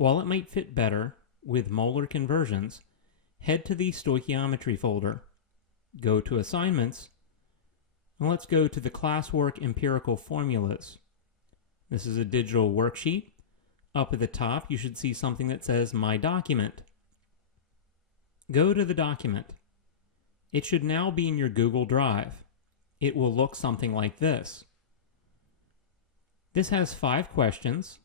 While it might fit better with molar conversions, head to the stoichiometry folder, go to Assignments, and let's go to the classwork Empirical Formulas. This is a digital worksheet. Up at the top, you should see something that says My Document. Go to the document. It should now be in your Google Drive. It will look something like this. This has 5 questions.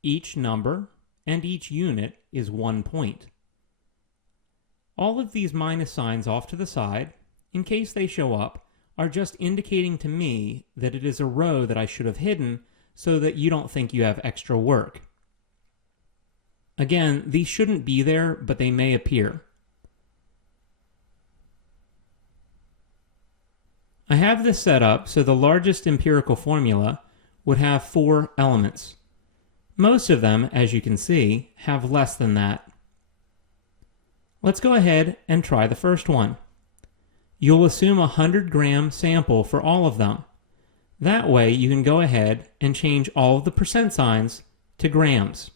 Each number and each unit is 1 point. All of these minus signs off to the side, in case they show up, are just indicating to me that it is a row that I should have hidden so that you don't think you have extra work. Again, these shouldn't be there, but they may appear. I have this set up so the largest empirical formula would have 4 elements. Most of them, as you can see, have less than that. Let's go ahead and try the first one. You'll assume a 100-gram sample for all of them. That way you can go ahead and change all of the percent signs to grams.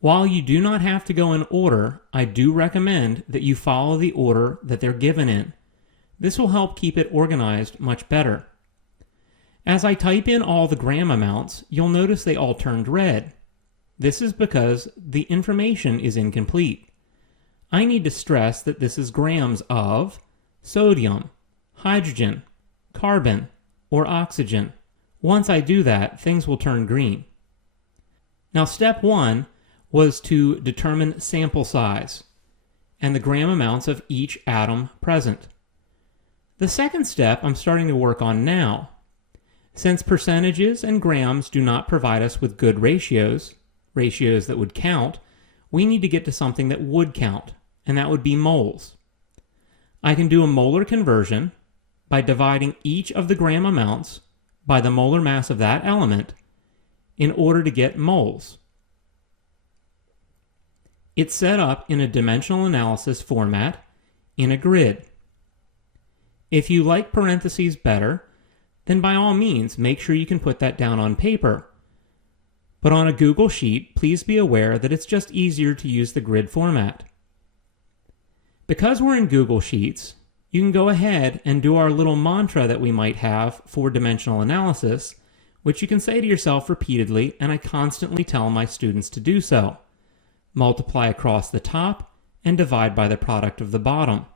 While you do not have to go in order, I do recommend that you follow the order that they're given in. This will help keep it organized much better. As I type in all the gram amounts, you'll notice they all turned red. This is because the information is incomplete. I need to stress that this is grams of sodium, hydrogen, carbon, or oxygen. Once I do that, things will turn green. Now, step 1 was to determine sample size and the gram amounts of each atom present. The second step I'm starting to work on now. Since percentages and grams do not provide us with good ratios that would count, we need to get to something that would count, and that would be moles. I can do a molar conversion by dividing each of the gram amounts by the molar mass of that element in order to get moles. It's set up in a dimensional analysis format in a grid. If you like parentheses better, then by all means make sure you can put that down on paper. But on a Google Sheet, please be aware that it's just easier to use the grid format. Because we're in Google Sheets, you can go ahead and do our little mantra that we might have for dimensional analysis, which you can say to yourself repeatedly, and I constantly tell my students to do so. Multiply across the top and divide by the product of the bottom.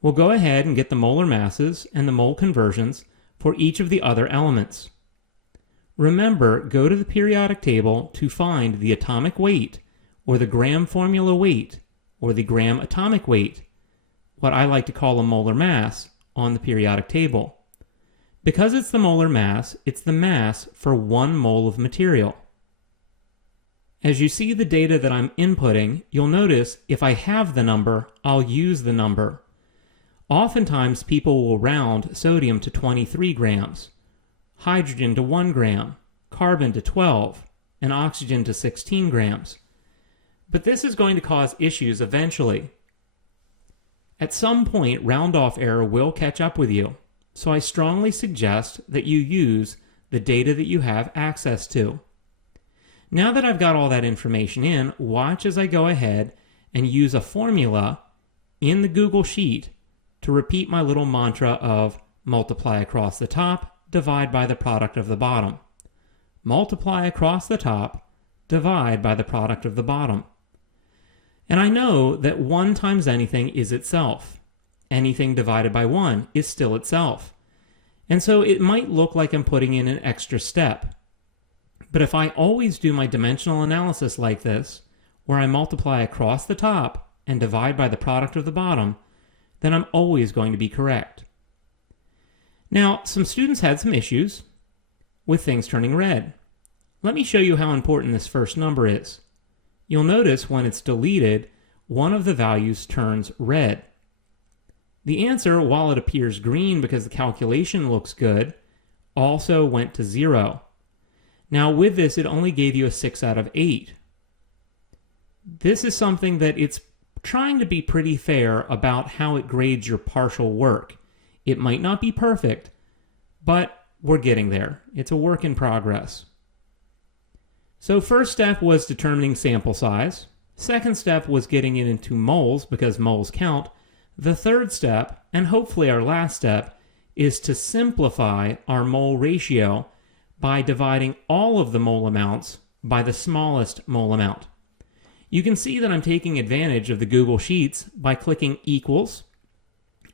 We'll go ahead and get the molar masses and the mole conversions for each of the other elements. Remember, go to the periodic table to find the atomic weight, or the gram formula weight, or the gram atomic weight, what I like to call a molar mass, on the periodic table. Because it's the molar mass, it's the mass for 1 mole of material. As you see the data that I'm inputting, you'll notice if I have the number, I'll use the number. Oftentimes people will round sodium to 23 grams, hydrogen to 1 gram, carbon to 12, and oxygen to 16 grams. But this is going to cause issues eventually. At some point, round-off error will catch up with you, so I strongly suggest that you use the data that you have access to. Now that I've got all that information in, watch as I go ahead and use a formula in the Google Sheet to repeat my little mantra of multiply across the top, divide by the product of the bottom. Multiply across the top, divide by the product of the bottom. And I know that 1 times anything is itself. Anything divided by 1 is still itself. And so it might look like I'm putting in an extra step. But if I always do my dimensional analysis like this, where I multiply across the top and divide by the product of the bottom, then I'm always going to be correct. Now, some students had some issues with things turning red. Let me show you how important this first number is. You'll notice when it's deleted, one of the values turns red. The answer, while it appears green because the calculation looks good, also went to 0. Now with this, it only gave you a 6 out of 8. This is something that it's trying to be pretty fair about how it grades your partial work. It might not be perfect, but we're getting there. It's a work in progress. So first step was determining sample size. Second step was getting it into moles because moles count. The third step, and hopefully our last step, is to simplify our mole ratio by dividing all of the mole amounts by the smallest mole amount. You can see that I'm taking advantage of the Google Sheets by clicking equals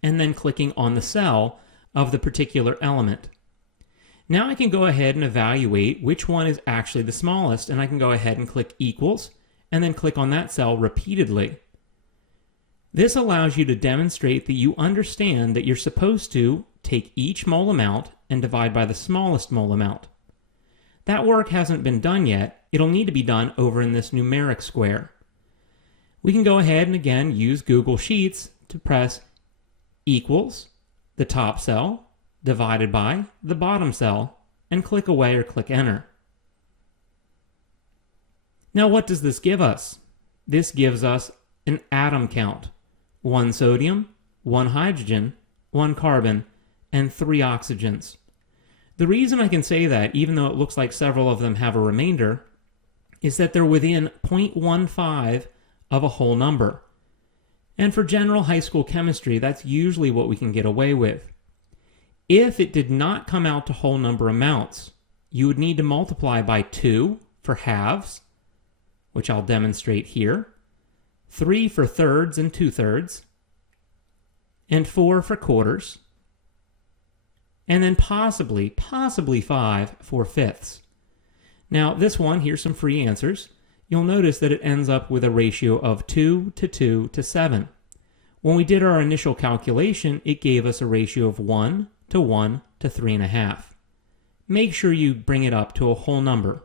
and then clicking on the cell of the particular element. Now I can go ahead and evaluate which one is actually the smallest, and I can go ahead and click equals and then click on that cell repeatedly. This allows you to demonstrate that you understand that you're supposed to take each mole amount and divide by the smallest mole amount. That work hasn't been done yet. It'll need to be done over in this numeric square. We can go ahead and again use Google Sheets to press equals, the top cell, divided by the bottom cell, and click away or click enter. Now what does this give us? This gives us an atom count. 1 sodium, 1 hydrogen, 1 carbon, and 3 oxygens. The reason I can say that, even though it looks like several of them have a remainder, is that they're within 0.15 of a whole number. And for general high school chemistry, that's usually what we can get away with. If it did not come out to whole number amounts, you would need to multiply by 2 for halves, which I'll demonstrate here, 3 for thirds and 2/3, and 4 for quarters, and then possibly 5 for fifths. Now this one, here's some free answers. You'll notice that it ends up with a ratio of 2 to 2 to 7. When we did our initial calculation, it gave us a ratio of 1 to 1 to 3.5. Make sure you bring it up to a whole number.